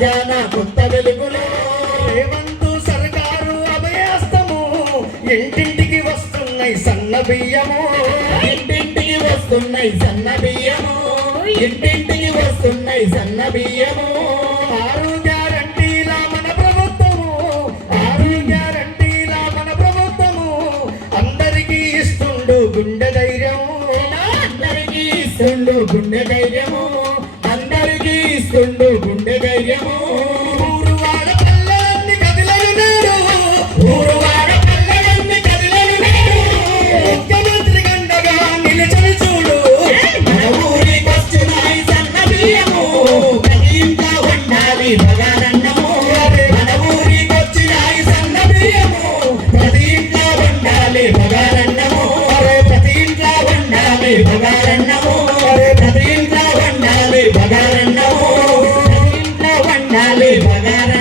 జాన కొత్త వెలుగులో రేవంతు సర్కారు అభయస్తము ఇంటింటికి వస్తున్నాయి సన్న బియ్యము ఇంటింటికి వస్తున్నాయి సన్న బియ్యము ఇంటింటికి వస్తున్నాయి సన్న బియ్యము 6 గ్యారంటీల మన ప్రభుత్వము 6 గ్యారంటీల మన ప్రభుత్వము అందరికీ ఇస్తుండు గుండె ధైర్యము అందరికీ ఇస్తుండు గుండె ధైర్యము అందరికీ ఇస్తుండు గుండె ధైర్యము ఊరువాడ పల్లెలన్నీ కదిలను నేడు ఊరువాడ పల్లెలన్నీ కదిలను నేడు ముఖ్యమంత్రి గండగా నిలిచని చూడు మన ఊరికొచ్చినాయి సన్న బియ్యము ప్రతి ఇంట్లో ఉండాలి బగారన్నము మన ఊరికొచ్చినాయి సన్న బియ్యము ప్రతి ఇంట్లో ఉండాలి బగారన్నము ప్రతి ఇంట్లో ఉండాలి బగారన్నము ప్రతి ఇంట్లో ఉండాలి బగారన్నము ప్రతి ఇంట్లో ఉండాలి బగారన్నము